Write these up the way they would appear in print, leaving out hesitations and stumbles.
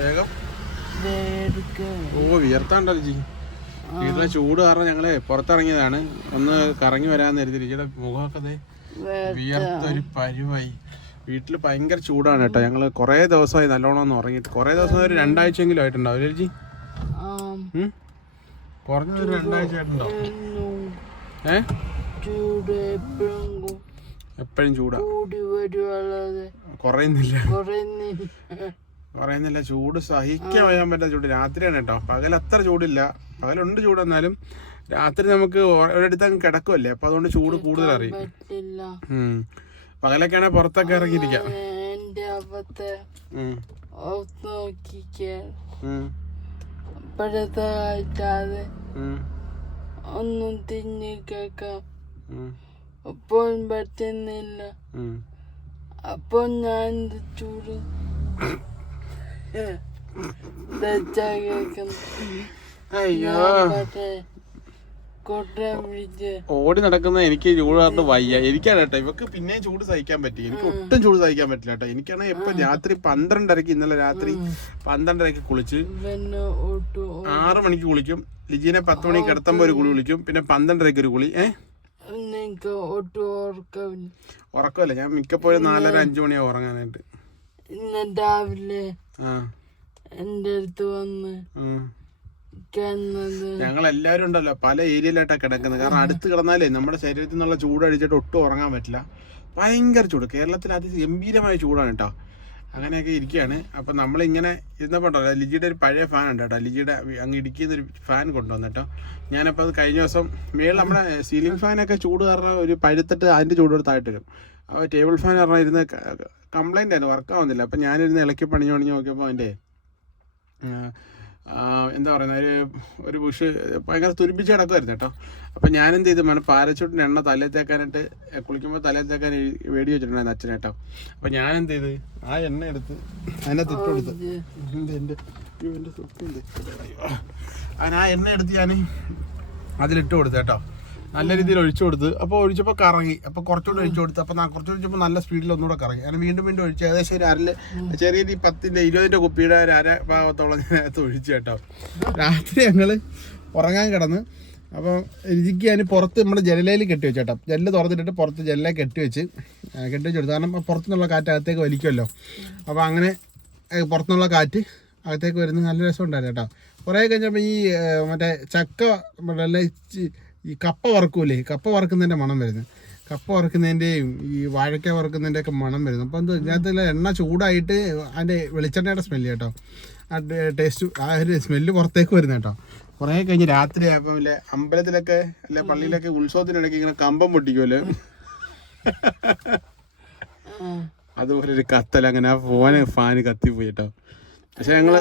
വേഗം വിയർത്താണ്ടോ ലിജി? വീട്ടിലെ ചൂട് കാരണം ഞങ്ങള് പുറത്തിറങ്ങിയതാണ്, ഒന്ന് കറങ്ങി വരാന്ന് കരുതി. ലിജിയുടെ മുഖമൊക്കെ വിയർത്തൊരു പരുവായി. വീട്ടിൽ ഭയങ്കര ചൂടാണ് കേട്ടോ. ഞങ്ങള് കുറെ ദിവസമായി നല്ലോണം ഒന്ന് ഉറങ്ങിയിട്ട്. കുറെ ദിവസം ഒരു 2 ആഴ്ചയെങ്കിലും ആയിട്ടുണ്ടാവും ലിജി? കുറഞ്ഞൊരു 2 ആഴ്ച ആയിട്ടുണ്ടാവും. എപ്പോഴും ചൂടാ, കുറയുന്നില്ല. ചൂട് സഹിക്കാൻ വരാൻ പറ്റാത്ത ചൂട്. രാത്രിയാണ് കേട്ടോ, പകൽ അത്ര ചൂടില്ല. പകലുണ്ട് ചൂട്, എന്നാലും രാത്രി നമുക്ക് ഒരിടത്ത് അങ്ങ് കിടക്കുമല്ലേ, അപ്പൊ അതുകൊണ്ട് ചൂട് കൂടുതൽ അറിയും. പകലൊക്കെയാണെ പുറത്തൊക്കെ ഇറങ്ങിയിരിക്കാം. ഒന്നും തിരിഞ്ഞു കേക്കാം അപ്പോൾ പറ്റുന്നില്ല. അപ്പൊ ഞാൻ ചൂട് ഓടി നടക്കുന്ന എനിക്ക് ചൂട് കാരണം വയ്യ. എനിക്കാണ് കേട്ടോ. ഇവക്ക് പിന്നെയും ചൂട് സഹിക്കാൻ പറ്റി, എനിക്ക് ഒട്ടും ചൂട് സഹിക്കാൻ പറ്റില്ല കേട്ടോ. എനിക്കാണെങ്കിൽ എപ്പൊ രാത്രി 12:30, ഇന്നലെ രാത്രി 12:30 കുളിച്ച് 6 മണിക്ക് കുളിക്കും. ലിജീനെ 10 മണിക്ക് കിടത്തുമ്പോ ഒരു കുളി കുളിക്കും, പിന്നെ 12:30 ഒരു കുളി. ഉറക്കമല്ല, ഞാൻ മിക്കപ്പോഴും 4:30-5 മണിയാവും ഉറങ്ങാനായിട്ട്. രാവിലെ എന്റെ അടുത്ത് വന്ന് ഞങ്ങൾ എല്ലാവരും ഉണ്ടല്ലോ പല ഏരിയയിലായിട്ടാ കിടക്കുന്നത്. കാരണം അടുത്ത് കിടന്നാലേ നമ്മുടെ ശരീരത്തിൽ നിന്നുള്ള ചൂട് അടിച്ചിട്ട് ഒട്ടും ഉറങ്ങാൻ പറ്റില്ല. ഭയങ്കര ചൂട്, കേരളത്തിൽ അതിഗംഭീരമായ ചൂടാണ് കേട്ടോ. അങ്ങനെയൊക്കെ ഇരിക്കുകയാണ്. അപ്പം നമ്മളിങ്ങനെ ഇരുന്നപ്പോൾ ഉണ്ടല്ലോ, ലിജിയുടെ ഒരു പഴയ ഫാൻ ഉണ്ട് കേട്ടോ. ലിജിയുടെ അങ്ങ് ഇടുക്കിന്നൊരു ഫാൻ കൊണ്ടുവന്നു കേട്ടോ. ഞാനപ്പോൾ അത് കഴിഞ്ഞ ദിവസം മേളിൽ നമ്മുടെ സീലിംഗ് ഫാനൊക്കെ ചൂട് കാരണം ഒരു പഴുത്തിട്ട് അതിൻ്റെ ചൂട് താഴ്ത്ത് വരും. അപ്പോൾ ടേബിൾ ഫാൻ പറഞ്ഞാൽ ഇരുന്ന് കംപ്ലൈൻ്റ് ആയിരുന്നു, വർക്കാവുന്നില്ല. അപ്പം ഞാനിരുന്ന് ഇളക്കി പണിഞ്ഞ് നോക്കിയപ്പോൾ അതിൻ്റെ എന്താ പറയുന്നത്, ഒരു ബുഷ് ഭയങ്കര തുരുമ്പിച്ച് കിടക്കുമായിരുന്നു കേട്ടോ. അപ്പം ഞാനെന്ത് ചെയ്തു, പാരച്ചൂട്ടിൻ്റെ എണ്ണ തലയിൽ തേക്കാനായിട്ട് കുളിക്കുമ്പോൾ തലയിൽ തേക്കാൻ വേടി വെച്ചിട്ടുണ്ടായിരുന്നു അച്ഛനെ കേട്ടോ. അപ്പം ഞാനെന്ത് ചെയ്ത് ആ എണ്ണ എടുത്ത് അതിനകത്ത് ഇട്ട് കൊടുത്ത് എൻ്റെ തൊട്ടുണ്ട് ആ എണ്ണ എടുത്ത് ഞാൻ അതിലിട്ട് കൊടുത്തു കേട്ടോ. നല്ല രീതിയിൽ ഒഴിച്ചു കൊടുത്ത്. അപ്പോൾ ഒഴിച്ചപ്പോൾ കറങ്ങി. അപ്പോൾ കുറച്ചുകൂടെ ഒഴിച്ചു കൊടുത്ത്. അപ്പോൾ കുറച്ച് ഒഴിച്ചപ്പോൾ നല്ല സ്പീഡിൽ ഒന്നുകൂടെ കറങ്ങി. അങ്ങനെ വീണ്ടും ഒഴിച്ച് ഏകദേശം ഒരു ചെറിയ 10-ന്റെ 20-ന്റെ കുപ്പിയുടെ ഒരു അര ഭാഗത്തോളം ഞാനകത്ത് ഒഴിച്ചു കേട്ടോ. രാത്രി ഞങ്ങൾ ഉറങ്ങാൻ കിടന്ന്. അപ്പോൾ രുചിക്ക് ഞാൻ പുറത്ത് നമ്മുടെ ജനലയിൽ കെട്ടി വെച്ചു കേട്ടോ. ജനല് തുറന്നിട്ടിട്ട് പുറത്ത് ജനലെ കെട്ടി വെച്ച് കൊടുത്തു. കാരണം പുറത്തുനിന്നുള്ള കാറ്റ് അകത്തേക്ക് വലിക്കുമല്ലോ. അപ്പോൾ അങ്ങനെ പുറത്തുനിന്നുള്ള കാറ്റ് അകത്തേക്ക് വരുന്നത് നല്ല രസം ഉണ്ടായിരുന്നു കേട്ടോ. കുറേ കഴിഞ്ഞപ്പോൾ ഈ മറ്റേ ചക്ക ഈ കപ്പ വറക്കൂലേ, കപ്പ വറക്കുന്നതിൻ്റെ മണം വരുന്നത്, കപ്പ വറക്കുന്നതിൻ്റെയും ഈ വാഴക്ക വറക്കുന്നതിൻ്റെ ഒക്കെ മണം വരുന്നു. അപ്പോൾ എന്തോ ഇതിനകത്തുള്ള എണ്ണ ചൂടായിട്ട് അതിൻ്റെ വെളിച്ചെണ്ണയുടെ സ്മെല്ല് കേട്ടോ. ആ ടേസ്റ്റ്, ആ ഒരു സ്മെല്ല് പുറത്തേക്ക് വരുന്നത് കേട്ടോ. കുറേ കഴിഞ്ഞ് രാത്രി ആയപ്പോൾ ഇല്ലേ അമ്പലത്തിലൊക്കെ അല്ലെ പള്ളിയിലൊക്കെ ഉത്സവത്തിനിടയ്ക്ക് ഇങ്ങനെ കമ്പം പൊട്ടിക്കുമല്ലോ, അതുപോലെ ഒരു കത്തൽ അങ്ങനെ ആ ഫാന് കത്തിപ്പോയി കേട്ടോ. പക്ഷെ ഞങ്ങള്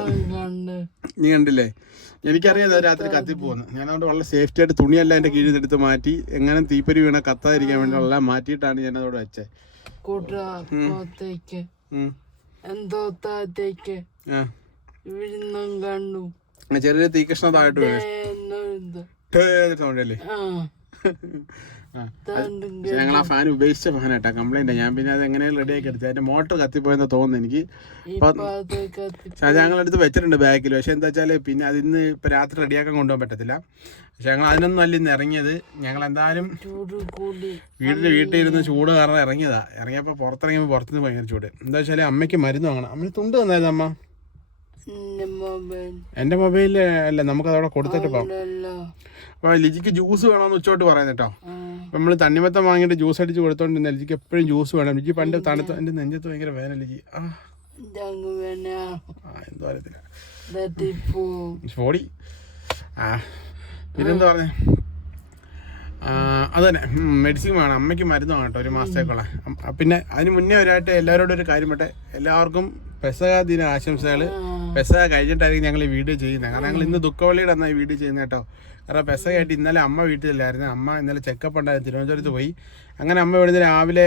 നീ കണ്ടില്ലേ, എനിക്കറിയാം രാത്രി കത്തിപ്പോകുന്നു. ഞാനതുകൊണ്ട് വളരെ സേഫ്റ്റി ആയിട്ട് തുണിയെല്ലാം എൻ്റെ കീഴിൽ എടുത്ത് മാറ്റി എങ്ങനെ തീപ്പരി വീണ കത്താതിരിക്കാൻ വേണ്ടി എല്ലാം മാറ്റിയിട്ടാണ് ഞാൻ അതോടെ വെച്ചത്. ചെറിയ തീകഷ്ണ താഴോട്ട് സൗണ്ടല്ലേ. ഞങ്ങൾ ആ ഫാൻ ഉപേക്ഷിച്ച ഫാനാട്ടാ, കംപ്ലൈന്റ്. ഞാൻ പിന്നെ അത് എങ്ങനെയും റെഡിയാക്കി എടുത്തത്. അതിന്റെ മോട്ടർ കത്തിപ്പോയെന്ന് തോന്നുന്നു എനിക്ക്. ഞങ്ങൾ എടുത്ത് വെച്ചിട്ടുണ്ട് ബാക്കിൽ. പക്ഷെ എന്താ വെച്ചാൽ പിന്നെ അതിന്ന് ഇപ്പൊ രാത്രി റെഡിയാക്കാൻ കൊണ്ടുപോകാൻ പറ്റത്തില്ല. പക്ഷെ ഞങ്ങൾ അതിനൊന്നും അല്ല ഇന്ന് ഇറങ്ങിയത്. ഞങ്ങൾ എന്തായാലും വീട്ടിൽ ഇരുന്ന് ചൂട് കാരണം ഇറങ്ങിയതാ. ഇറങ്ങിയപ്പോൾ പുറത്തിറങ്ങിയപ്പോൾ പുറത്തുനിന്ന് ഭയങ്കര ചൂട്. എന്താ വെച്ചാൽ അമ്മയ്ക്ക് മരുന്ന് വാങ്ങണം. അമ്മ തുണ്ട് തന്നായിരുന്നു അമ്മ. എന്റെ മൊബൈലിൽ അല്ല, നമുക്ക് അതവിടെ കൊടുത്തിട്ട് പോകാം. അപ്പൊ ലിജിക്ക് ജ്യൂസ് വേണമെന്ന് ഉച്ചോട്ട് പറയുന്നത് കേട്ടോ. നമ്മൾ തണ്ണിമത്തം വാങ്ങിയിട്ട് ജ്യൂസ് അടിച്ച് കൊടുത്തോണ്ടിരുന്ന ലിജിക്ക് എപ്പോഴും ജ്യൂസ് വേണം. ലിജി പണ്ട് തണുത്ത എൻ്റെ നെഞ്ചത്ത് ഭയങ്കര വേദന ലിജി. എന്തോ അറിയത്തില്ല പിന്നെന്താ പറഞ്ഞേ, അത് തന്നെ മെഡിസിൻ വേണം. അമ്മയ്ക്ക് മരുന്ന് വേണം കേട്ടോ 1 മാസത്തേക്കുള്ള. പിന്നെ അതിന് മുന്നേ ഒരായിട്ട് എല്ലാവരോടും ഒരു കാര്യം പറ്റേ, എല്ലാവർക്കും പെസഹ ദിന ആശംസകൾ. പെസഹ കഴിഞ്ഞിട്ടായിരിക്കും ഞങ്ങൾ ഈ വീഡിയോ ചെയ്യുന്നത്. കാരണം ഞങ്ങൾ ഇന്ന് ദുഃഖവെള്ളിയുടെ എന്നാണ് ഈ വീഡിയോ ചെയ്യുന്നത് കേട്ടോ. കാരണം പെസഹയായിട്ട് ഇന്നലെ അമ്മ വീട്ടിലില്ലായിരുന്നു. അമ്മ ഇന്നലെ ചെക്കപ്പ് ഉണ്ടായിരുന്നു, തിരുവനന്തപുരത്ത് പോയി. അങ്ങനെ അമ്മ ഇവിടുന്ന് രാവിലെ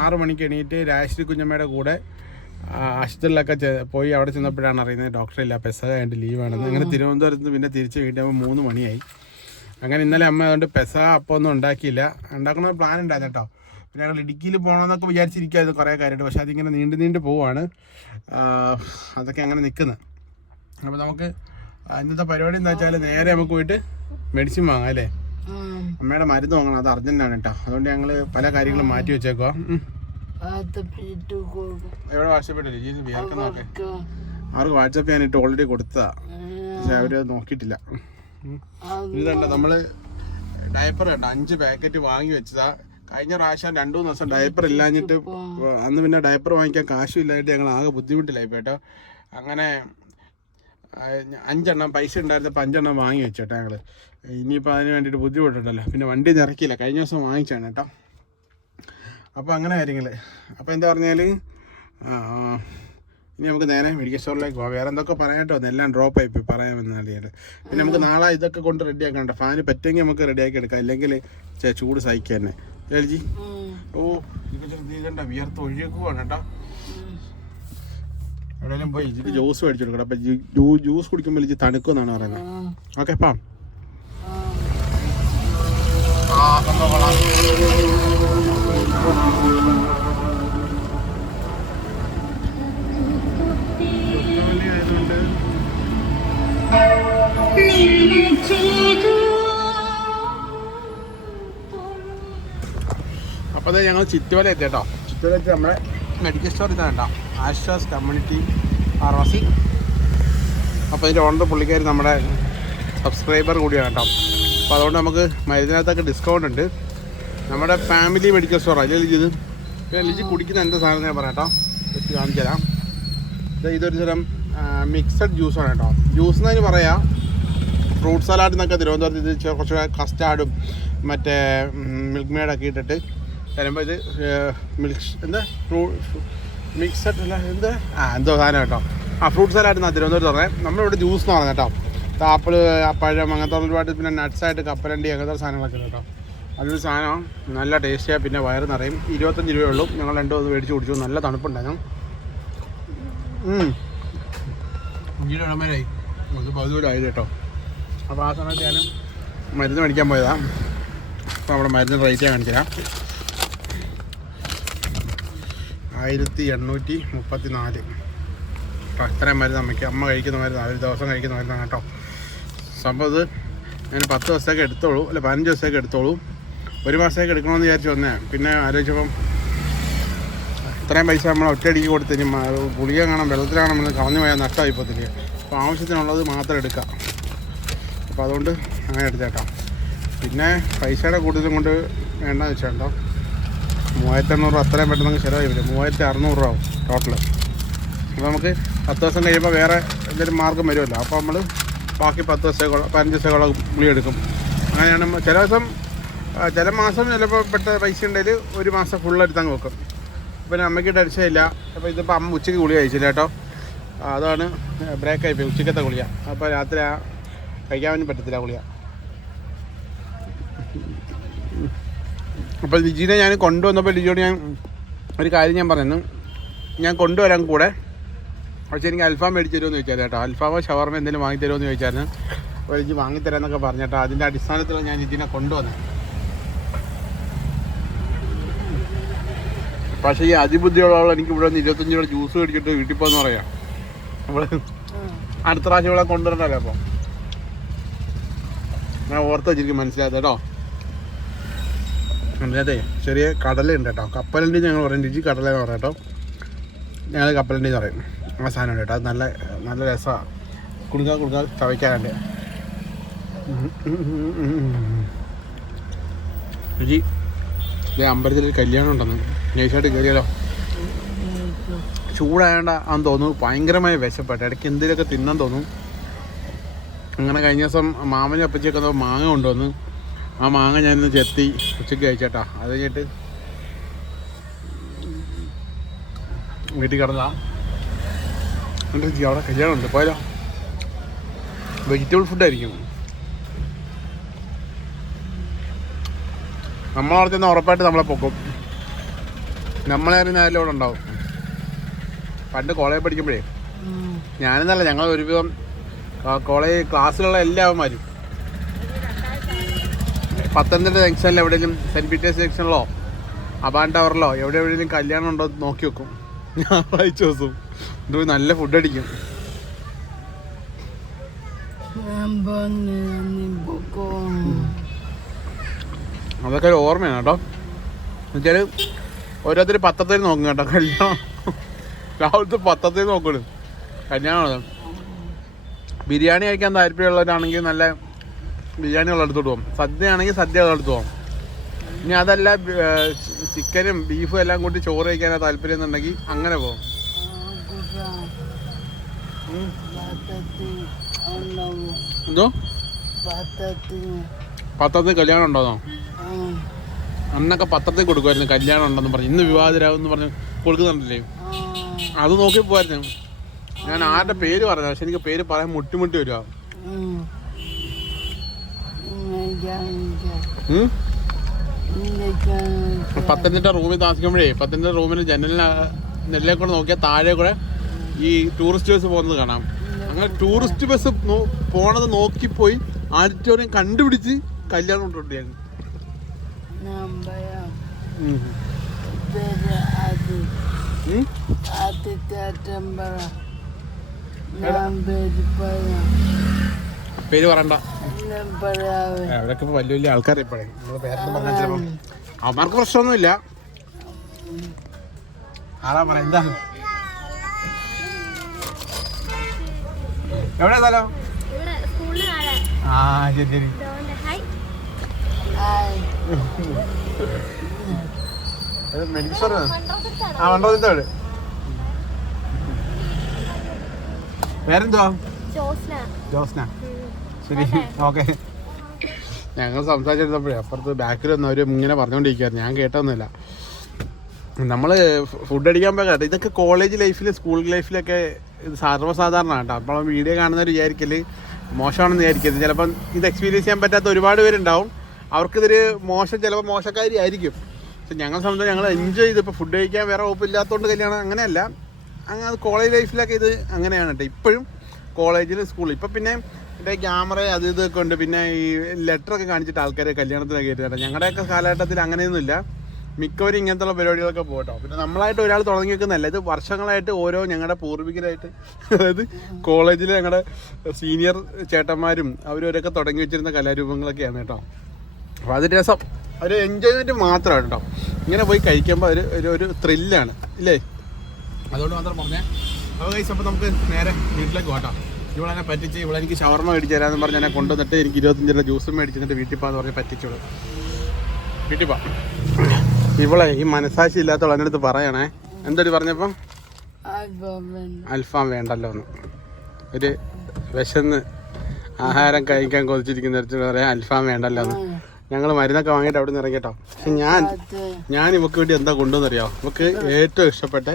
6 മണിക്ക് എണീറ്റ് രാജശ്രീ കുഞ്ഞമ്മയുടെ കൂടെ ആശുപത്രിയിലൊക്കെ പോയി. അവിടെ ചെന്നപ്പോഴാണ് അറിയുന്നത് ഡോക്ടറില്ല, പെസഹ ആയിട്ട് ലീവാണെന്ന്. അങ്ങനെ തിരുവനന്തപുരത്ത് നിന്ന് പിന്നെ തിരിച്ച് വീട്ടിൽ 3 മണിയായി. അങ്ങനെ ഇന്നലെ അമ്മ അതുകൊണ്ട് പെസഹ അപ്പോൾ ഒന്നും ഉണ്ടാക്കിയില്ല. ഉണ്ടാക്കുന്ന പ്ലാൻ ഉണ്ടായിരുന്നു കേട്ടോ. പിന്നെ ഞങ്ങൾ ഇടുക്കിയിൽ പോകണമെന്നൊക്കെ വിചാരിച്ചിരിക്കുമായിരുന്നു കുറേ കാര്യമായിട്ട്. പക്ഷെ അതിങ്ങനെ നീണ്ടു പോവാണ്. അതൊക്കെ അങ്ങനെ നിൽക്കുന്നത്. അപ്പോൾ നമുക്ക് ഇന്നത്തെ പരിപാടി എന്താ വെച്ചാൽ നേരെ നമുക്ക് പോയിട്ട് മെഡിസിൻ വാങ്ങാം അല്ലേ. അമ്മയുടെ മരുന്ന് വാങ്ങണം, അത് അർജന്റാണ് കേട്ടോ. അതുകൊണ്ട് ഞങ്ങൾ പല കാര്യങ്ങളും മാറ്റി വെച്ചേക്കുക. എവിടെ വാട്സപ്പ് ഇട്ടില്ലേ ജീസ് വിയർക്കുന്നൊക്കെ? അവർക്ക് വാട്സപ്പ് ഞാനിട്ട് ഓൾറെഡി കൊടുത്തതാ, പക്ഷെ അവര് നോക്കിയിട്ടില്ല. ഇതല്ല നമ്മള് ഡയപ്പർ കണ്ട 5 പാക്കറ്റ് വാങ്ങി വെച്ചതാ. കഴിഞ്ഞ പ്രാവശ്യം 2-3 ദിവസം ഡയപ്പർ ഇല്ലാഞ്ഞിട്ട് അന്ന് പിന്നെ ഡയപ്പർ വാങ്ങിക്കാൻ കാശും ഇല്ലായിട്ട് ഞങ്ങൾ ആകെ ബുദ്ധിമുട്ടില്ലായി കേട്ടോ. അങ്ങനെ 5 എണ്ണം പൈസ ഉണ്ടായിരുന്നപ്പോൾ 5 എണ്ണം വാങ്ങി വെച്ചേട്ടാ ഞങ്ങൾ. ഇനിയിപ്പോൾ അതിന് വേണ്ടിയിട്ട് ബുദ്ധിമുട്ടുണ്ടല്ലോ, പിന്നെ വണ്ടി നിറക്കിയില്ല, കഴിഞ്ഞ ദിവസം വാങ്ങിച്ചാണ് കേട്ടോ. അപ്പോൾ അങ്ങനെ കാര്യങ്ങൾ. അപ്പോൾ എന്താ പറഞ്ഞാൽ ഇനി നമുക്ക് നേരെ മെഡിക്കൽ സ്റ്റോറിലേക്ക് പോകാം. വേറെ എന്തൊക്കെ പറയാട്ടോ, എല്ലാം ഡ്രോപ്പ് ആയി പോയി പറയാമെന്ന് അറിയാണ്ട്. പിന്നെ നമുക്ക് നാളെ ഇതൊക്കെ കൊണ്ട് റെഡിയാക്കണ്ട. ഫാന് പറ്റുമെങ്കിൽ നമുക്ക് റെഡിയാക്കി എടുക്കാം, അല്ലെങ്കിൽ ചൂട് സഹിക്കുക തന്നെ ജി. ഓ ഇതണ്ട വിയർത്ത് ഒഴുകുവാണ് കേട്ടോ. എവിടെയെങ്കിലും പോയി ഇതിക്ക് ജ്യൂസ് മേടിച്ചു കൊടുക്കണം. അപ്പം ജ്യൂസ് കുടിക്കുമ്പോൾ ഇത് തണുക്കുമെന്നാണ് പറയുന്നത്. Okay palm. അപ്പോൾ അത് ഞങ്ങൾ ചിറ്റുവല എത്തിട്ടോ. ചിറ്റുവല എത്തി നമ്മുടെ മെഡിക്കൽ സ്റ്റോർ ഇതാണ് കേട്ടോ, ആശ്വാസ് കമ്മ്യൂണിറ്റി ഫാർമസി. അപ്പോൾ ഇതിൻ്റെ ഓണർ പുള്ളിക്കാരി നമ്മുടെ സബ്സ്ക്രൈബർ കൂടിയാണ് കേട്ടോ. അപ്പോൾ അതുകൊണ്ട് നമുക്ക് മരുന്നിനകത്തൊക്കെ ഡിസ്കൗണ്ട് ഉണ്ട്. നമ്മുടെ ഫാമിലി മെഡിക്കൽ സ്റ്റോർ അതിൽ ഇത് ലിജി കുടിക്കുന്ന എൻ്റെ സാധനം ഞാൻ പറയാം കേട്ടോ, വെച്ച് കാണിച്ചു തരാം. ഇതൊരു തരം മിക്സഡ് ജ്യൂസാണ് കേട്ടോ. ജ്യൂസ് എന്നതിന് പറയാം ഫ്രൂട്ട് സലാഡ് എന്നൊക്കെ തിരുവനന്തപുരത്ത് ഇത് കുറച്ച് കസ്റ്റാർഡും മറ്റേ മിൽക്ക് മെയ്ഡൊക്കെ ഇട്ടിട്ട് തരുമ്പോൾ ഇത് മിക്സഡ് അല്ല എന്തോ സാധനം കേട്ടോ. ഫ്രൂട്ട് സലാഡ് എന്നാണ് തിരുവനന്തപുരത്ത് പറഞ്ഞത്. നമ്മളിവിടെ ജ്യൂസ് എന്ന് പറഞ്ഞത് കേട്ടോ. ആപ്പിൾ പഴം അങ്ങനത്തെ ഒരുപാട്, പിന്നെ നട്ട്സായിട്ട് കപ്പലണ്ടി അങ്ങനത്തെ സാധനങ്ങളൊക്കെ കേട്ടോ. അതൊരു സാധനം നല്ല ടേസ്റ്റിയാണ്, പിന്നെ വയറ് നിറയും. 25 രൂപയേ ഉള്ളൂ. ഞങ്ങൾ 2 മേടിച്ച് കുടിച്ചു, നല്ല തണുപ്പുണ്ടായിരുന്നു. ഇഞ്ചിയുടെ ഇടമേലായി അതുപോലെ ആയത് കേട്ടോ. അപ്പോൾ ആ സമയത്ത് ഞാൻ മരുന്ന് മേടിക്കാൻ പോയതാണ്. അപ്പോൾ നമ്മുടെ മരുന്ന് റേറ്റ് ഞാൻ കാണിച്ചു തരാം. 1834 കേട്ടോ. ഇത്രയും മരുന്ന് അമ്മ കഴിക്കുന്ന മരുന്നാണ്, ഒരു ദിവസം കഴിക്കുന്ന മരുന്നാണ് കേട്ടോ. സംഭവം ഇത് ഞാൻ 10 ദിവസത്തേക്ക് എടുത്തോളൂ, അല്ല 15 ദിവസത്തേക്ക് എടുത്തോളൂ. 1 മാസത്തേക്ക് എടുക്കണമെന്ന് വിചാരിച്ചു വന്നേ. പിന്നെ ആലോചിച്ചപ്പം ഇത്രയും പൈസ നമ്മൾ ഒറ്റയടിക്ക് കൊടുത്തിന് ഗുളിക കാണാൻ വെള്ളത്തിലാണ് നമ്മൾ കളഞ്ഞു പോയാൽ നഷ്ടമായി പോകത്തില്ല. അപ്പോൾ ആവശ്യത്തിനുള്ളത് മാത്രം എടുക്കാം. അപ്പോൾ അതുകൊണ്ട് അങ്ങനെ എടുത്തേക്കാം. പിന്നെ പൈസയുടെ കൂടുതലും കൊണ്ട് വേണ്ടെന്ന് വെച്ചാൽ കേട്ടോ, 3800 അത്രയും പെട്ടെന്ന് ചിലവായി വരും. 3600 രൂപ ആവും ടോട്ടൽ. അപ്പോൾ നമുക്ക് 10 ദിവസം കഴിയുമ്പോൾ വേറെ എന്തെങ്കിലും മാർഗം വരുമല്ലോ. അപ്പോൾ നമ്മൾ ബാക്കി 10 ദിവസത്തേക്കുള്ള 15 ദിവസത്തേക്കുള്ള ഗുളി എടുക്കും. അങ്ങനെയാണ് ചില മാസം ചിലപ്പോൾ പെട്ട പൈസ ഉണ്ടെങ്കിൽ 1 മാസം ഫുള്ളെടുത്തങ്ങ് വെക്കും. പിന്നെ അമ്മയ്ക്ക് ടെൻഷനില്ല. അപ്പോൾ ഇതിപ്പോൾ അമ്മ ഉച്ചയ്ക്ക് ഗുളി കഴിച്ചില്ല കേട്ടോ. അതാണ് ബ്രേക്കായിപ്പോയി ഉച്ചക്കത്തെ ഗുളിക. അപ്പോൾ രാത്രി കഴിക്കാൻ വേണ്ടി പറ്റത്തില്ല ഗുളിക. അപ്പോൾ ലിജീനെ ഞാൻ കൊണ്ടുവന്നപ്പോൾ ലിജിയോട് ഞാൻ ഒരു കാര്യം ഞാൻ പറഞ്ഞു, ഞാൻ കൊണ്ടുവരാൻ കൂടെ. പക്ഷേ എനിക്ക് അൽഫാം മേടിച്ച് തരുമെന്ന് ചോദിച്ചായിരുന്നു കേട്ടോ. അൽഫാമോ ഷവർമ എന്തെങ്കിലും വാങ്ങി തരുമെന്ന് ചോദിച്ചായിരുന്നു. അപ്പോൾ ലിജി വാങ്ങിത്തരാമെന്നൊക്കെ പറഞ്ഞിട്ടോ. അതിൻ്റെ അടിസ്ഥാനത്തിൽ ഞാൻ ലിജിനെ കൊണ്ടുവന്നത്. പക്ഷേ ഈ അതിബുദ്ധിയുള്ള എനിക്ക് ഇവിടെ നിന്ന് 25 രൂപ ജ്യൂസ് മേടിച്ചിട്ട് വീട്ടിൽ പോകുമെന്ന് പറയാം. നമ്മൾ അടുത്ത പ്രാവശ്യം ഇവിടെ കൊണ്ടുവരണ്ടല്ലോ. അപ്പോൾ ഞാൻ ഓർത്ത് വെച്ചിരിക്കും മനസ്സിലായത് കേട്ടോ. അതിനകത്തെ ചെറിയ കടലുണ്ട് കേട്ടോ, കപ്പലണ്ടി ഞങ്ങൾ പറയും, രുചി കടല എന്ന് പറയാം കേട്ടോ. ഞങ്ങൾ കപ്പലണ്ടി എന്ന് പറയും. ആ സാധനം കേട്ടോ, അത് നല്ല രസമാണ്. കുടുങ്ങാൻ ചവയ്ക്കാറുണ്ട് രുചി. ഇതേ അമ്പലത്തിൽ കല്യാണം ഉണ്ടെന്ന് നൈസായിട്ട് കയറിയാലോ. ചൂടായണ്ട ആണെന്ന് തോന്നുന്നു, ഭയങ്കരമായ വിശപ്പെട്ട് ഇടയ്ക്ക് എന്തെങ്കിലുമൊക്കെ തിന്നാൻ തോന്നും. അങ്ങനെ കഴിഞ്ഞ ദിവസം മാമനും അപ്പച്ചിയൊക്കെ മാങ്ങ കൊണ്ടുവന്ന് ആ മാങ്ങ ഞാനിന്ന് ചെത്തി ഉച്ചയ്ക്ക് കഴിച്ചേട്ടാ. അത് കഴിഞ്ഞിട്ട് വീട്ടിൽ കിടന്നാ അവിടെ കല്യാണം ഉണ്ട്, പോയാലോ. വെജിറ്റബിൾ ഫുഡായിരിക്കും. നമ്മളവിടെ ചെന്ന് ഉറപ്പായിട്ട് നമ്മളെ പൊക്കും. നമ്മളായിരുന്നു ആരെങ്കിലും അവിടെ ഉണ്ടാവും. പണ്ട് കോളേജ് പഠിക്കുമ്പോഴേ ഞാനെന്നല്ല, ഞങ്ങൾ ഒരുവിധം കോളേജ് ക്ലാസ്സിലുള്ള എല്ലാവന്മാരും പത്തനംതിട്ട ജംഗ്ഷനിൽ എവിടെയെങ്കിലും സെൻറ്റ് പീറ്റേഴ്സ് ജംഗ്ഷനിലോ അബാൻ ടവറിലോ എവിടെയെങ്കിലും കല്യാണം ഉണ്ടോ നോക്കി വെക്കും. ഞായറാഴ്ച ദിവസം ഇത് നല്ല ഫുഡ് അടിക്കും. ഞാൻ പറഞ്ഞു നീ പൊക്കോ. അതൊക്കെ ഒരു ഓർമ്മയാണ് കേട്ടോ. എന്നുവെച്ചാൽ ഓരോരുത്തർ പത്രത്തിൽ നോക്കും കേട്ടോ കല്യാണം. രാവിലത്തെ പത്രത്തിൽ നോക്കണം കല്യാണമാണ്. ബിരിയാണി കഴിക്കാൻ താല്പര്യമുള്ളവരാണെങ്കിൽ നല്ല ബിരിയാണി ഉള്ളെടുത്തോട്ട് പോകും. സദ്യ ആണെങ്കിൽ സദ്യ ഉള്ളെടുത്ത് പോകും. ഇനി അതല്ല ചിക്കനും ബീഫും എല്ലാം കൂട്ടി ചോറ് കഴിക്കാനാണ് താല്പര്യം എന്നുണ്ടെങ്കിൽ അങ്ങനെ പോകും. എന്തോ പത്രത്തിൽ കല്യാണം ഉണ്ടോന്നോ? അന്നൊക്കെ പത്രത്തിൽ കൊടുക്കുമായിരുന്നു കല്യാണം ഉണ്ടെന്ന് പറഞ്ഞു. ഇന്ന് വിവാഹരാവെന്ന് പറഞ്ഞ് കൊടുക്കുന്നുണ്ടല്ലേ, അത് നോക്കി പോവായിരുന്നു. ഞാൻ ആരുടെ പേര് പറഞ്ഞു, പക്ഷെ എനിക്ക് പേര് പറയാൻ മുട്ടി വരുവാ. പത്തനംതിട്ട റൂമിൽ താമസിക്കുമ്പോഴേ പത്തനംതിട്ട റൂമിന് നെല്ലെ കൂടെ നോക്കിയാൽ താഴെ കൂടെ ഈ ടൂറിസ്റ്റ് ബസ് പോകുന്നത് കാണാം. അങ്ങനെ ടൂറിസ്റ്റ് ബസ് പോണത് നോക്കിപ്പോയി ആഡിറ്റോറിയം കണ്ടുപിടിച്ച് കല്യാണം കൊണ്ടുകൊണ്ടിരുന്നു. പേര് പറയണ്ട, അവിടെയൊക്കെ വലിയ വലിയ ആൾക്കാരെ ഇപ്പോഴേ നമ്മള് പേരൊന്നും പറഞ്ഞാൽ ചിലപ്പോ അവന്മാർക്ക് പ്രശ്നമൊന്നുമില്ല. ആളാ പറ എന്താ എവിടെ സ്ഥലം? ആ ശരി ശരി. മെഡിക്കൽ സ്റ്റോർ ആ മണ്ടോത്തോട്. പേരെന്തുവാ? ജോസ്ന. ശരി ഓക്കെ. ഞങ്ങൾ സംസാരിച്ചിരുന്നപ്പോഴേ അപ്പുറത്ത് ബാക്കിൽ വന്ന് അവർ ഇങ്ങനെ പറഞ്ഞുകൊണ്ടിരിക്കുകയായിരുന്നു, ഞാൻ കേട്ടൊന്നുമില്ല. നമ്മൾ ഫുഡ് അടിക്കാൻ പോയ കേട്ടോ, ഇതൊക്കെ കോളേജ് ലൈഫിൽ സ്കൂൾ ലൈഫിലൊക്കെ ഇത് സർവ്വസാധാരണ കേട്ടോ. അപ്പോൾ വീഡിയോ കാണുന്നവർ വിചാരിക്കൽ മോശമാണെന്ന് വിചാരിക്കരുത്. ചിലപ്പം ഇത് എക്സ്പീരിയൻസ് ചെയ്യാൻ പറ്റാത്ത ഒരുപാട് പേരുണ്ടാവും. അവർക്കിതൊരു ചിലപ്പോൾ മോശക്കാരി ആയിരിക്കും. പക്ഷെ ഞങ്ങളെ സംബന്ധിച്ച് ഞങ്ങൾ എൻജോയ് ചെയ്ത്. ഇപ്പോൾ ഫുഡ് കഴിക്കാൻ വേറെ വകുപ്പില്ലാത്തതുകൊണ്ട് കല്യാണം അങ്ങനെയല്ല, അങ്ങനെ അത് കോളേജ് ലൈഫിലൊക്കെ ഇത് അങ്ങനെയാണ് കേട്ടോ. ഇപ്പോഴും കോളേജിൽ സ്കൂളിൽ ഇപ്പം പിന്നെ എൻ്റെ ക്യാമറ അത് ഇതൊക്കെ ഉണ്ട്. പിന്നെ ഈ ലെറ്ററൊക്കെ കാണിച്ചിട്ട് ആൾക്കാരെ കല്യാണത്തിനൊക്കെ കയറ്റി കേട്ടോ. ഞങ്ങളുടെയൊക്കെ കാലഘട്ടത്തിൽ അങ്ങനെയൊന്നുമില്ല. മിക്കവരും ഇങ്ങനത്തുള്ള പരിപാടികളൊക്കെ പോകട്ടോ. പിന്നെ നമ്മളായിട്ട് ഒരാൾ തുടങ്ങി വെക്കുന്നതല്ല, ഇത് വർഷങ്ങളായിട്ട് ഓരോ ഞങ്ങളുടെ പൂർവികരായിട്ട്, അതായത് കോളേജിൽ ഞങ്ങളുടെ സീനിയർ ചേട്ടന്മാരും അവരവരൊക്കെ തുടങ്ങി വെച്ചിരുന്ന കലാരൂപങ്ങളൊക്കെയാണ് കേട്ടോ. അപ്പോൾ അത് രസം, ഒരു എൻജോയ്മെൻറ്റ് മാത്രമാണ് കേട്ടോ. ഇങ്ങനെ പോയി കഴിക്കുമ്പോൾ ഒരു ത്രില്ലാണ് ഇല്ലേ? അതുകൊണ്ട് മാത്രം പറഞ്ഞേ. അപ്പോൾ കഴിച്ച് അപ്പോൾ നമുക്ക് നേരെ വീട്ടിലേക്ക് പോകാം. ഇവളെന്നെ പറ്റിച്ച്, ഇവളെനിക്ക് ഷവർമ മേടിച്ച് തരാമെന്ന് പറഞ്ഞ് എന്നെ കൊണ്ടുവന്നിട്ട് എനിക്ക് 25 രൂപ ജ്യൂസും മേടിച്ചിട്ട് വീട്ടിൽ പോകാന്ന് പറഞ്ഞ് പറ്റിച്ചോളൂ. വീട്ടിൽ പോവാം. ഇവളെ ഈ മനസാക്ഷി ഇല്ലാത്തവൾ എൻ്റെ അടുത്ത് പറയണേ. എന്തൊരു പറഞ്ഞപ്പം അൽഫാം വേണ്ടല്ലോ എന്ന്. ഒരു വിശന്ന് ആഹാരം കഴിക്കാൻ കൊതിച്ചിരിക്കുന്നിടത്ത് പറയാം അൽഫാം വേണ്ടല്ലോ എന്ന്. ഞങ്ങൾ മരുന്നൊക്കെ വാങ്ങിയിട്ട് അവിടെ നിന്ന് ഇറങ്ങിട്ടോ. പക്ഷെ ഞാൻ ഇവക്ക് വേണ്ടി എന്താ കൊണ്ടുവന്നറിയാമോ? ഇവക്ക് ഏറ്റവും ഇഷ്ടപ്പെട്ട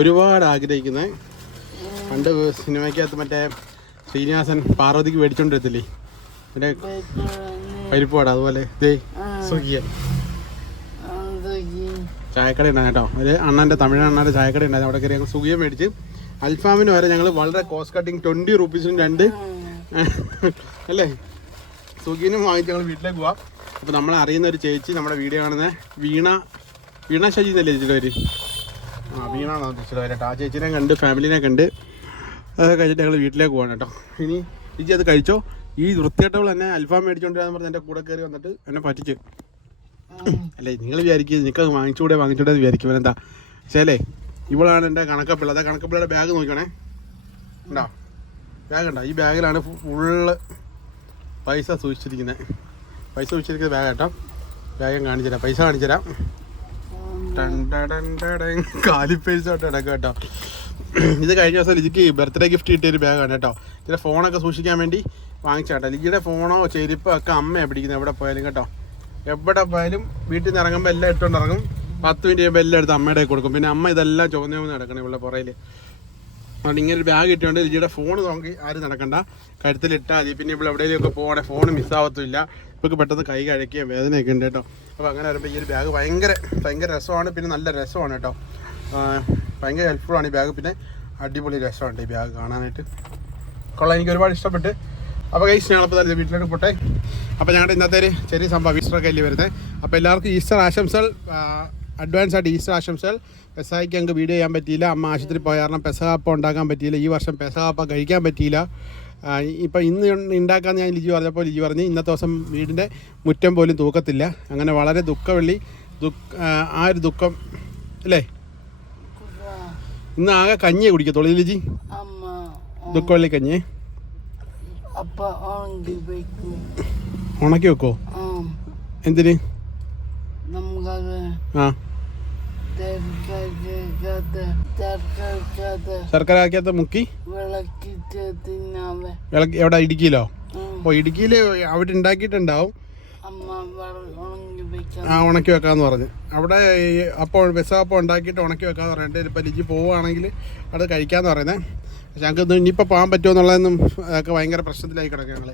ഒരുപാട് ആഗ്രഹിക്കുന്നത് പണ്ട് സിനിമയ്ക്കകത്ത് മറ്റേ ശ്രീനിവാസൻ പാർവതിക്ക് മേടിച്ചോണ്ടിരത്തില്ലേ മറ്റേ പരിപ്പാട്, അതുപോലെ ദേ സുഖിയൻ ചായക്കട ഉണ്ടാകും കേട്ടോ. ഒരു അണ്ണൻ്റെ തമിഴ് അണ്ണൻ്റെ ചായക്കട ഉണ്ടായിരുന്നു. അവിടെ കയറി ഞങ്ങൾ സുഖിയം മേടിച്ച് അൽഫാമിന് വരെ ഞങ്ങൾ വളരെ കോസ്റ്റ് കട്ടിങ് 20 രൂപീസിനും 2 അല്ലേ സുഖിയനും വാങ്ങിച്ച് ഞങ്ങൾ വീട്ടിലേക്ക് പോവാം. അപ്പോൾ നമ്മളെ അറിയുന്ന ഒരു ചേച്ചി നമ്മുടെ വീഡിയോ കാണുന്ന വീണ ഷജി എന്നല്ലേ ചേച്ചിയുടെ പേര്? വീണ ചേച്ചിയുടെ പേര് കേട്ടോ. ആ ചേച്ചിനെ കണ്ട് ഫാമിലിനെ കണ്ട് അതൊക്കെ കഴിച്ചിട്ട് ഞങ്ങൾ വീട്ടിലേക്ക് പോകണം കേട്ടോ. ഇനി ചേച്ചി അത് കഴിച്ചോ. ഈ വൃത്തിയായിട്ടവൾ എന്നെ അൽഫാം മേടിച്ചോണ്ടിരാന്ന് പറഞ്ഞ് എൻ്റെ കൂടെ കയറി വന്നിട്ട് എന്നെ പറ്റിച്ച്. അല്ലേ നിങ്ങൾ വിചാരിക്കുക നിനക്കത് വാങ്ങിച്ചൂടെ വിചാരിക്കും. എന്താ ശരിയല്ലേ? ഇവളാണ് എൻ്റെ കണക്കപ്പിള്ള. അതാ കണക്കപ്പിള്ളയുടെ ബാഗ് നോക്കണേ, ഉണ്ടോ? ബാഗ് ഉണ്ടോ? ഈ ബാഗിലാണ് ഫുള്ള് പൈസ സൂക്ഷിച്ചിരിക്കുന്നത്. ബാഗ് കേട്ടോ. ബാഗ് ഞാൻ കാണിച്ചു തരാം, പൈസ കാണിച്ചു തരാം. കാലിപ്പൈസ തൊട്ട് ഇടയ്ക്ക് കേട്ടോ. ഇത് കഴിഞ്ഞ ദിവസം ലിജിക്ക് ബർത്ത്ഡേ ഗിഫ്റ്റ് കിട്ടിയൊരു ബാഗാണ് കേട്ടോ. ഇതിൻ്റെ ഫോണൊക്കെ സൂക്ഷിക്കാൻ വേണ്ടി വാങ്ങിച്ചാട്ടോ. ലിജിയുടെ ഫോണോ ചെരുപ്പോ ഒക്കെ അമ്മയാണ് പിടിക്കുന്നത് എവിടെ പോയാലും കേട്ടോ. എവിടെ പോയാലും വീട്ടിൽ നിന്ന് ഇറങ്ങുമ്പോൾ എല്ലാം ഇട്ടുകൊണ്ട് ഇറങ്ങും. 10 മിനിറ്റ് കഴിയുമ്പോൾ എല്ലാം എടുത്ത് അമ്മയുടെ കൊടുക്കും. പിന്നെ അമ്മ ഇതെല്ലാം ചുവന്ന് നടക്കണം ഇവിടെ പുറയിൽ. അതുകൊണ്ട് ഇങ്ങനെ ഒരു ബാഗ് ഇട്ടുകൊണ്ട് ലിജിയുടെ ഫോൺ നോക്കി ആരും നടക്കണ്ട, കഴുത്തിലിട്ടാൽ മതി. പിന്നെ ഇവിടെ എവിടെയെങ്കിലുമൊക്കെ പോകണേ ഫോൺ മിസ്സാവത്തുമില്ല. ഇപ്പോൾ പെട്ടെന്ന് കൈ കഴിക്കുകയും വേദനയൊക്കെ ഉണ്ട് കേട്ടോ. അപ്പോൾ അങ്ങനെ വരുമ്പോൾ ഈ ഒരു ബാഗ് ഭയങ്കര രസമാണ്. പിന്നെ നല്ല രസമാണ് കേട്ടോ. ഭയങ്കര ഹെൽപ്ഫുള്ളാണ് ഈ ബാഗ്. പിന്നെ അടിപൊളി രസമുണ്ട് ഈ ബാഗ് കാണാനായിട്ട്. കൊള്ളാം, എനിക്ക് ഒരുപാട് ഇഷ്ടപ്പെട്ട്. അപ്പോൾ ഗൈസ് ഞങ്ങളിപ്പോൾ തന്നെ വീട്ടിലേക്ക് പോട്ടെ. അപ്പോൾ ഞങ്ങളുടെ ഇന്നത്തെ ഒരു ചെറിയ സംഭവം ഈസ്റ്ററൊക്കെ അല്ലേ വരുന്നത്. അപ്പോൾ എല്ലാവർക്കും ഈസ്റ്റർ ആശംസകൾ, അഡ്വാൻസ് ആയിട്ട് ഈസ്റ്റർ ആശംസകൾ. പെസഹായ്ക്ക് ഞങ്ങൾക്ക് വീഡിയോ ചെയ്യാൻ പറ്റിയില്ല. അമ്മ ആശുപത്രി പോയ കാരണം പെസഹാപ്പം ഉണ്ടാക്കാൻ പറ്റിയില്ല. ഈ വർഷം പെസഹാപ്പം കഴിക്കാൻ പറ്റിയില്ല. ഇപ്പം ഇന്ന് ഉണ്ടാക്കാമെന്ന് ഞാൻ ലിജി പറഞ്ഞപ്പോൾ ലിജി പറഞ്ഞ് ഇന്നത്തെ ദിവസം വീടിൻ്റെ മുറ്റം പോലും തൂക്കത്തില്ല. അങ്ങനെ വളരെ ദുഃഖവെള്ളി ആ ഒരു ദുഃഖം അല്ലേ. ഇന്ന് ആകെ കഞ്ഞിയെ കുടിക്കത്തുള്ളൂ ലിജി, ദുഃഖവെള്ളി കഞ്ഞിയെ. ഉണക്കി വെക്കോ? എന്തിന്? ആ ശർക്കര ആക്കിയത്ത് മുക്കി എവിടെ? ഇടുക്കിയിലോ? ഓ ഇടുക്കിയിൽ അവിടെ ഉണ്ടാക്കിയിട്ടുണ്ടാവും. ആ ഉണക്കി വെക്കാന്ന് പറഞ്ഞ് അവിടെ അപ്പോൾ വിസവപ്പം ഉണ്ടാക്കിയിട്ട് ഉണക്കി വെക്കാന്ന് പറഞ്ഞിട്ട് ഇപ്പം ലിജി പോവുകയാണെങ്കിൽ അത് കഴിക്കാമെന്ന് പറയുന്നത്. പക്ഷെ ഞങ്ങൾക്ക് ഇനിയിപ്പോൾ പോകാൻ പറ്റുമോ എന്നുള്ളതൊന്നും അതൊക്കെ ഭയങ്കര പ്രശ്നത്തിലായി കിടക്കുക ഞങ്ങൾ.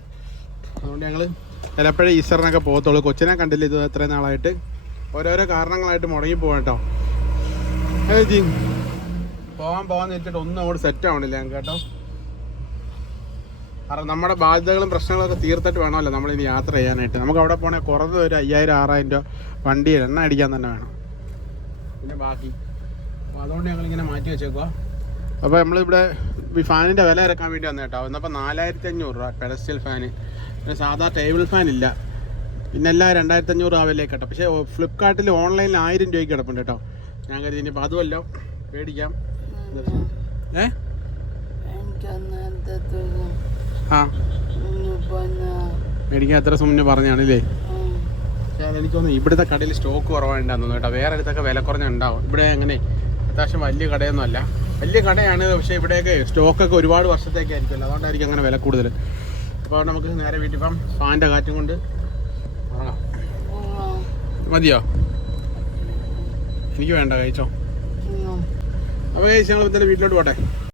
അതുകൊണ്ട് ഞങ്ങൾ ചിലപ്പോഴേ ഈസ്റ്ററിനൊക്കെ പോകത്തുള്ളൂ. കൊച്ചിനെ കണ്ടില്ല ഇത് എത്രയും നാളായിട്ട്, ഓരോരോ കാരണങ്ങളായിട്ട് മുടങ്ങി പോകാം കേട്ടോ. ജി പോകാന്ന് വെച്ചിട്ട് ഒന്നും അങ്ങോട്ട് സെറ്റ് ആവണില്ല ഞങ്ങൾക്ക് കേട്ടോ. കാരണം നമ്മുടെ ബാധ്യതകളും പ്രശ്നങ്ങളൊക്കെ തീർത്തിട്ട് വേണമല്ലോ നമ്മളിനി യാത്ര ചെയ്യാനായിട്ട്. നമുക്ക് അവിടെ പോകണമെങ്കിൽ കുറഞ്ഞ ഒരു 5000-6000 രൂപ വണ്ടി എണ്ണ അടിക്കാൻ തന്നെ വേണം, പിന്നെ ബാക്കി. അപ്പോൾ അതുകൊണ്ട് ഞങ്ങളിങ്ങനെ മാറ്റി വെച്ചേക്കുക. അപ്പോൾ നമ്മളിവിടെ ഈ ഫാനിൻ്റെ വില ഇറക്കാൻ വേണ്ടി വന്നു കേട്ടോ. എന്നപ്പോൾ 4500 രൂപ പെഡസ്റ്റൽ ഫാന്. പിന്നെ സാധാ ടേബിൾ ഫാൻ ഇല്ല, പിന്നെ എല്ലാം 2500 ആവിലേക്ക് കേട്ടോ. പക്ഷേ ഫ്ലിപ്കാർട്ടിൽ ഓൺലൈനിൽ 1000 രൂപയ്ക്ക് കിടപ്പുണ്ട് കേട്ടോ. ഞാൻ കരുതി ഇനിയിപ്പോൾ അതുമല്ലോ മേടിക്കാം. ആ മേടിക്കാൻ എത്ര മുന്നേ പറഞ്ഞാണല്ലേ. പക്ഷേ എനിക്ക് തോന്നുന്നു ഇവിടുത്തെ കടയിൽ സ്റ്റോക്ക് കുറവായിട്ടുണ്ടെന്ന് തോന്നുന്നു കേട്ടോ. വേറെ അടുത്തൊക്കെ വില കുറഞ്ഞുണ്ടാവും. ഇവിടെ അങ്ങനെ അത്യാവശ്യം വലിയ കടയൊന്നും അല്ല, വലിയ കടയാണ്. പക്ഷേ ഇവിടെയൊക്കെ സ്റ്റോക്കൊക്കെ ഒരുപാട് വർഷത്തേക്കായിരിക്കുമല്ലോ, അതുകൊണ്ടായിരിക്കും അങ്ങനെ വില കൂടുതൽ. അപ്പോൾ നമുക്ക് നേരെ വീട്ടിൽ ഇപ്പം ഫാൻ്റെ കാറ്റും കൊണ്ട് ഉറങ്ങാം. മതിയോ? എനിക്ക് വേണ്ട, കഴിച്ചോ. അപ്പോൾ കഴിച്ച് ഞങ്ങൾ എന്തായാലും വീട്ടിലോട്ട് പോട്ടെ.